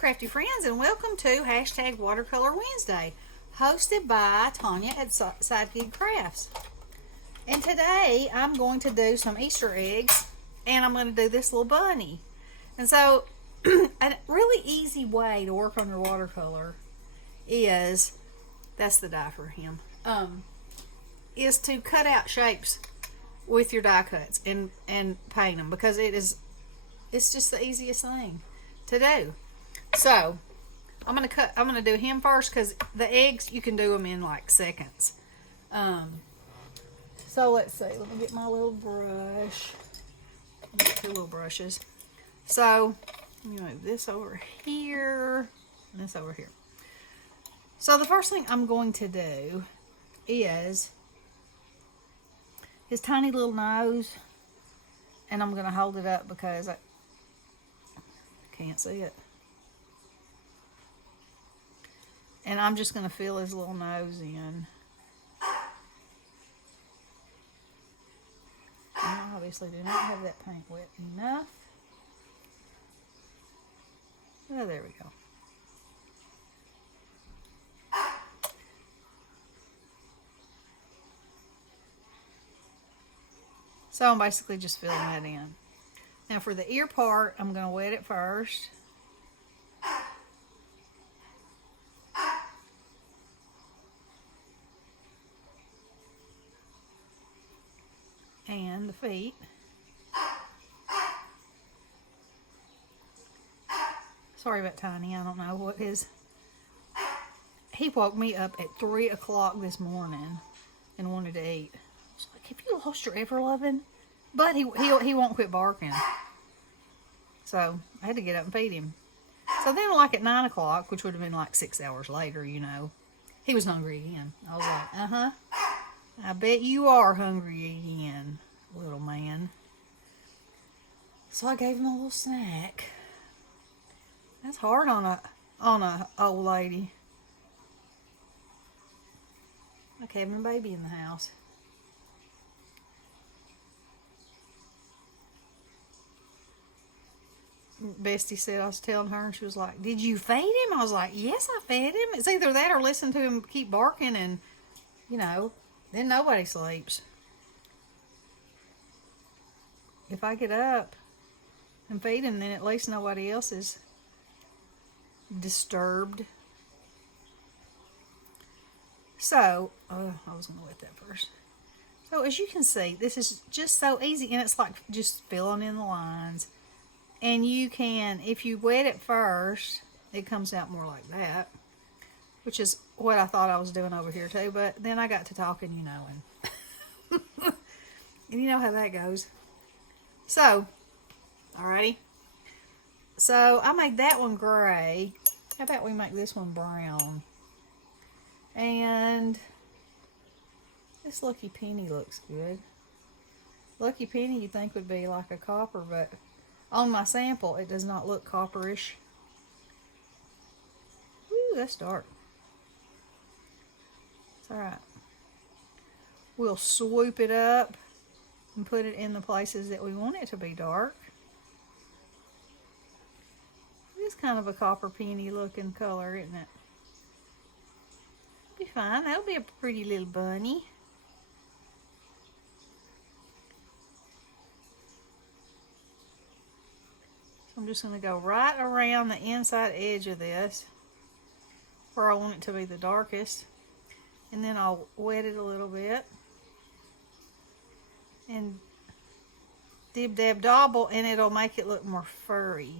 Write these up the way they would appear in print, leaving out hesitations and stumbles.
crafty friends, and welcome to hashtag Watercolor Wednesday, hosted by Tanya at Side Gig Crafts. And today I'm going to do some Easter eggs, and I'm going to do this little bunny. And so, a really easy way to work on your watercolor is, that's the die for him, is to cut out shapes with your die cuts and paint them, because it's just the easiest thing to do. So I'm gonna do him first, because the eggs you can do them in like seconds. So let's see, let me get my little brush. Get two little brushes. So I'm gonna move this over here and this over here. So the first thing I'm going to do is his tiny little nose, and I'm gonna hold it up because I can't see it. And I'm just going to fill his little nose in. I obviously do not have that paint wet enough. Oh, there we go. So I'm basically just filling that in. Now for the ear part, I'm going to wet it first. And the feet. Sorry about Tiny, I don't know what his... He woke me up at 3 o'clock this morning and wanted to eat. I was like, have you lost your ever-loving? But he won't quit barking. So I had to get up and feed him. So then like at 9 o'clock, which would have been like 6 hours later, you know, he was hungry again. I was like, uh-huh. I bet you are hungry again, little man. So I gave him a little snack. That's hard on a old lady. Like having a baby in the house. Bestie said, I was telling her, and she was like, did you feed him? I was like, yes, I fed him. It's either that or listen to him keep barking, and, you know, then nobody sleeps. If I get up and feed him, then at least nobody else is disturbed. So, I was going to wet that first. So as you can see, this is just so easy, and it's like just filling in the lines. And you can, if you wet it first, it comes out more like that, which is what I thought I was doing over here too. But then I got to talking, you know, and and you know how that goes. So, alrighty. So I made that one gray. How about we make this one brown? And this Lucky Penny looks good. Lucky Penny you'd think would be like a copper, but on my sample, it does not look copperish. Ooh, that's dark. It's alright. We'll swoop it up and put it in the places that we want it to be dark. It's kind of a copper penny looking color, isn't it? Be fine. That'll be a pretty little bunny. I'm just going to go right around the inside edge of this where I want it to be the darkest, and then I'll wet it a little bit and dib dab dabble, and it'll make it look more furry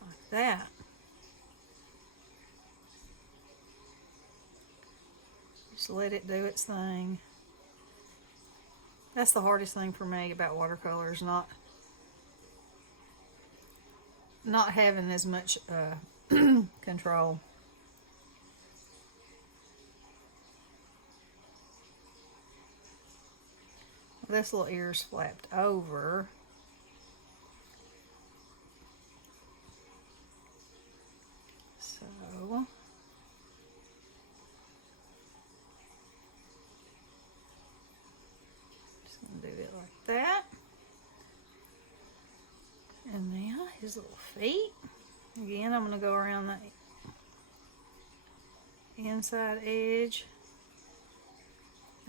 like that. Just let it do its thing. That's the hardest thing for me about watercolors, not having as much control. This little ear's flapped over. So just gonna do it like that. And then his little feet. Again, I'm going to go around the inside edge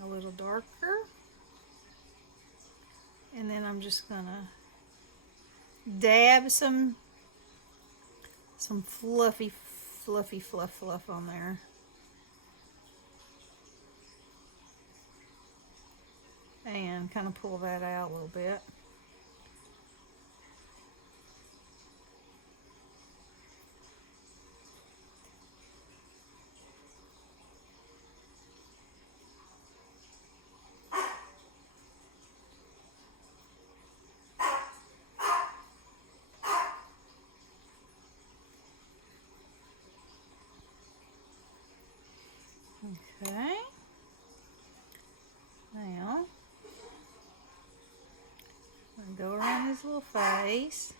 a little darker. And then I'm just going to dab some fluffy fluff on there. And kind of pull that out a little bit. Okay. Now, I'm going to go around his little face.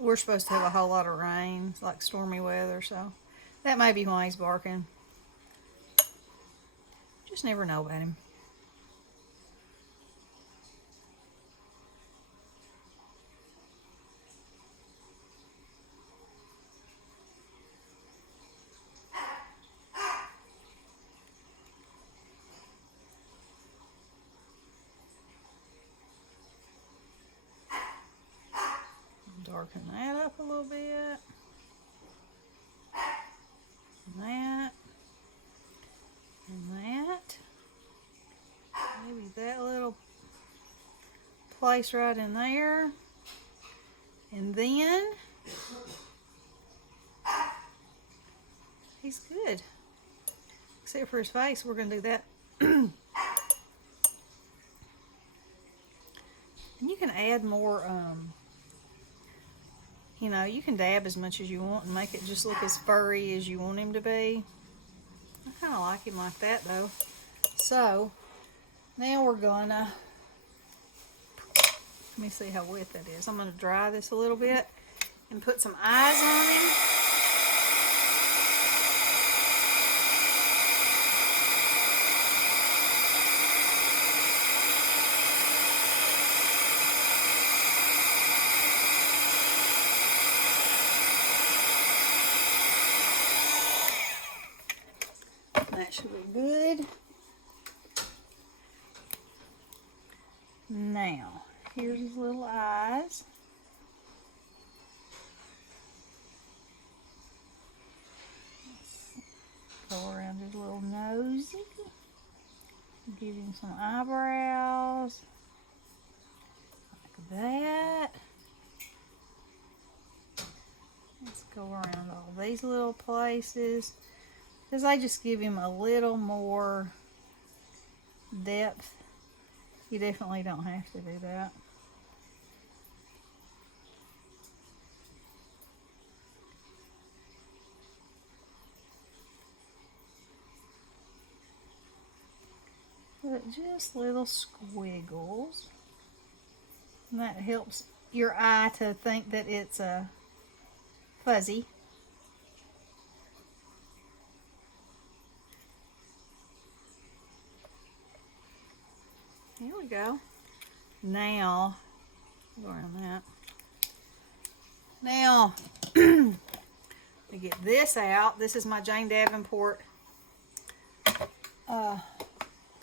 We're supposed to have a whole lot of rain. It's like stormy weather, so that may be why he's barking. Just never know about him. Darken that up a little bit. And that. And that. Maybe that little place right in there. And then he's good. Except for his face, we're going to do that. And you can add more, you know, you can dab as much as you want and make it just look as furry as you want him to be. I kind of like him like that though. So, now we're gonna, let me see how wet that is. I'm gonna dry this a little bit and put some eyes on him. That should be good. Now, here's his little eyes. Let's go around his little nose. Give him some eyebrows. Like that. Let's go around all these little places. Because I just give him a little more depth. You definitely don't have to do that. But just little squiggles. And that helps your eye to think that it's fuzzy. Here we go. Now, go around that. Now, we get this out. This is my Jane Davenport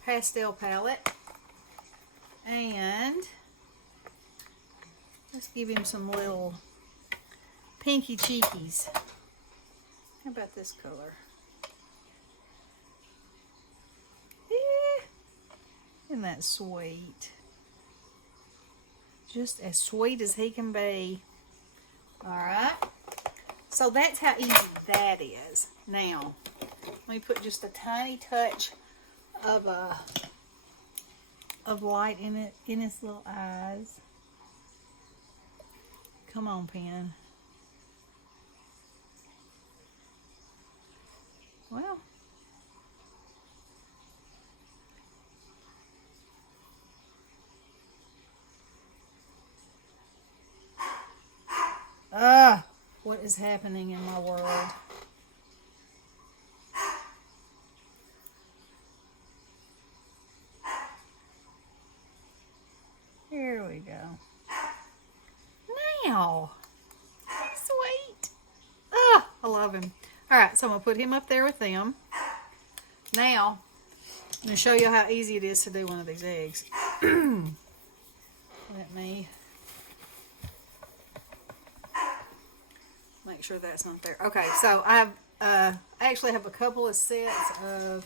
pastel palette. And let's give him some little pinky cheekies. How about this color? Isn't that sweet? Just as sweet as he can be. Alright. So that's how easy that is. Now, let me put just a tiny touch of light in it, in his little eyes. Come on, pen. Well. What is happening in my world? go. Now, sweet. Ah, I love him. All right, so I'm gonna put him up there with them. Now, I'm gonna show you how easy it is to do one of these eggs. Let me make sure that's not there. Okay, so I actually have a couple of sets of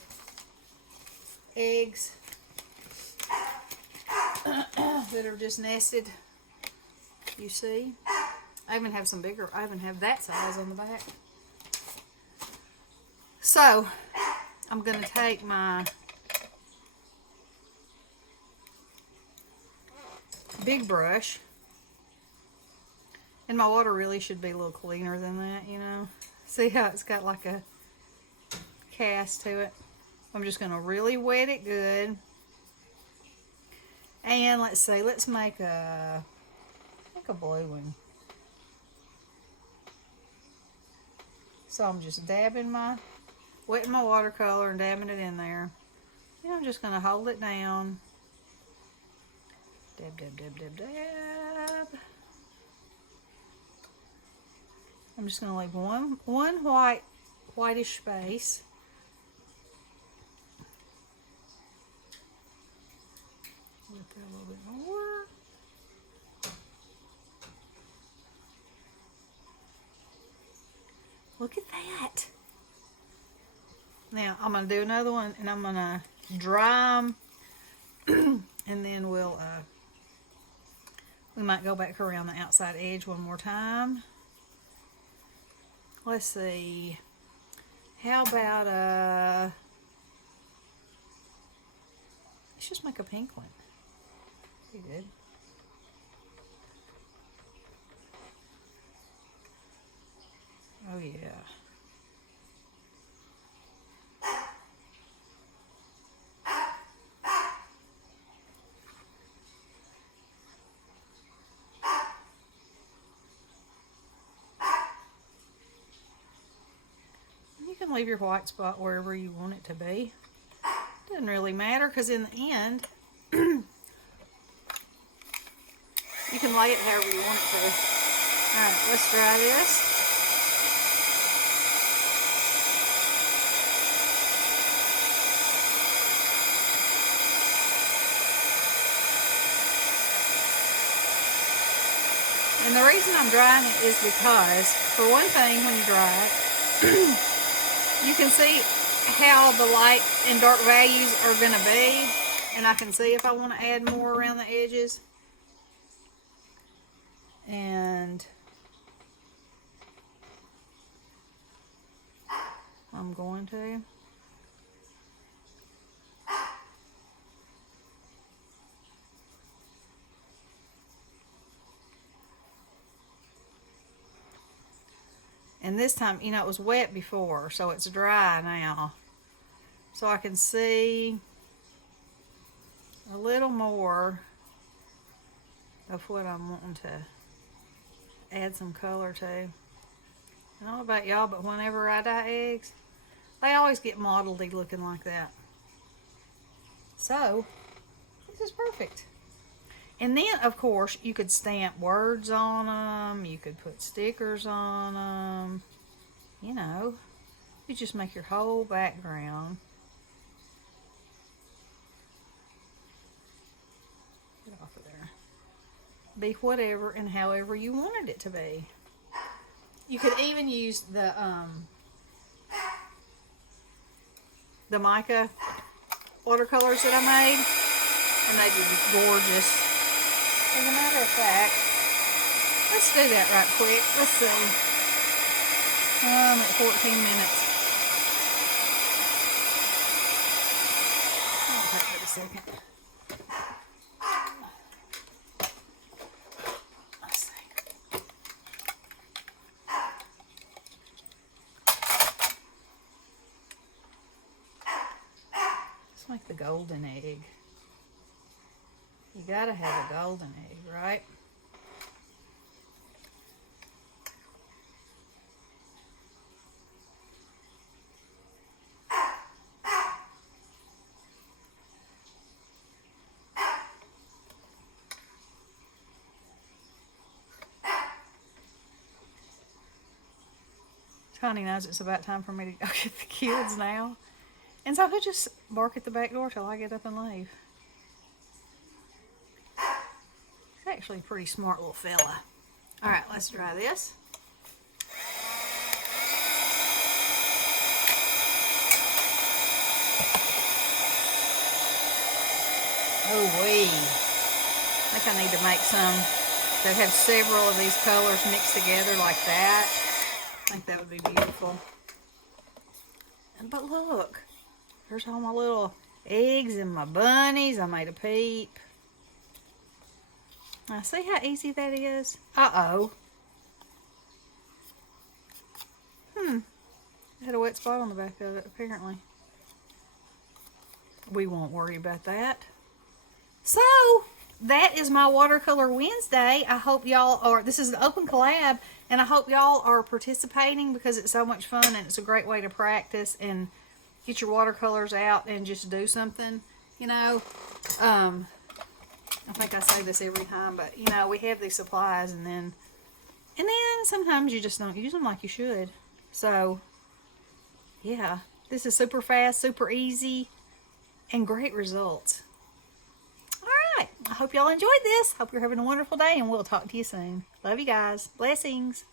eggs that are just nested. You see, I even have some bigger. I even have that size on the back. So I'm going to take my big brush, and my water really should be a little cleaner than that, you know. See how it's got like a cast to it? I'm just going to really wet it good. And let's see, let's make a blue one. So I'm just wetting my watercolor and dabbing it in there. And I'm just going to hold it down. Dab, dab, dab, dab, dab. I'm just going to leave one whitish space. Look there a little bit more. Look at that. Now I'm going to do another one, and I'm going to dry them, and then we might go back around the outside edge one more time. Let's see. How about let's just make a pink one. Pretty good. Oh yeah. You can leave your white spot wherever you want it to be. Doesn't really matter, because in the end, you can lay it however you want it to. Alright, let's try this. And the reason I'm drying it is because, for one thing, when you dry it, you can see how the light and dark values are going to be. And I can see if I want to add more around the edges. And I'm going to. And this time, you know, it was wet before, so it's dry now. So I can see a little more of what I'm wanting to add some color to. I don't know about y'all, but whenever I dye eggs, they always get mottledy looking like that. So, this is perfect. And then, of course, you could stamp words on them. You could put stickers on them. You know, you just make your whole background. Get off of there. Be whatever and however you wanted it to be. You could even use the mica watercolors that I made, and they'd be gorgeous. As a matter of fact, let's do that right quick. Let's see. I'm at 14 minutes. I'll take that a second. Let's see. Let's make the golden egg. You gotta have a golden egg, right? Tanya knows it's about time for me to go get the kids now. And so he'll just bark at the back door till I get up and leave. He's actually a pretty smart little fella. Alright, let's try this. Oh wee. I think I need to make some that have several of these colors mixed together like that. I think that would be beautiful. But look, there's all my little eggs and my bunnies. I made a peep. Now see how easy that is? Uh-oh. It had a wet spot on the back of it, apparently. We won't worry about that. So, that is my Watercolor Wednesday. I hope y'all are, this is an open collab, and I hope y'all are participating because it's so much fun and it's a great way to practice and get your watercolors out and just do something, you know. I think I say this every time, but you know, we have these supplies and then sometimes you just don't use them like you should. So, yeah, this is super fast, super easy, and great results. Alright, I hope y'all enjoyed this. Hope you're having a wonderful day, and we'll talk to you soon. Love you guys. Blessings.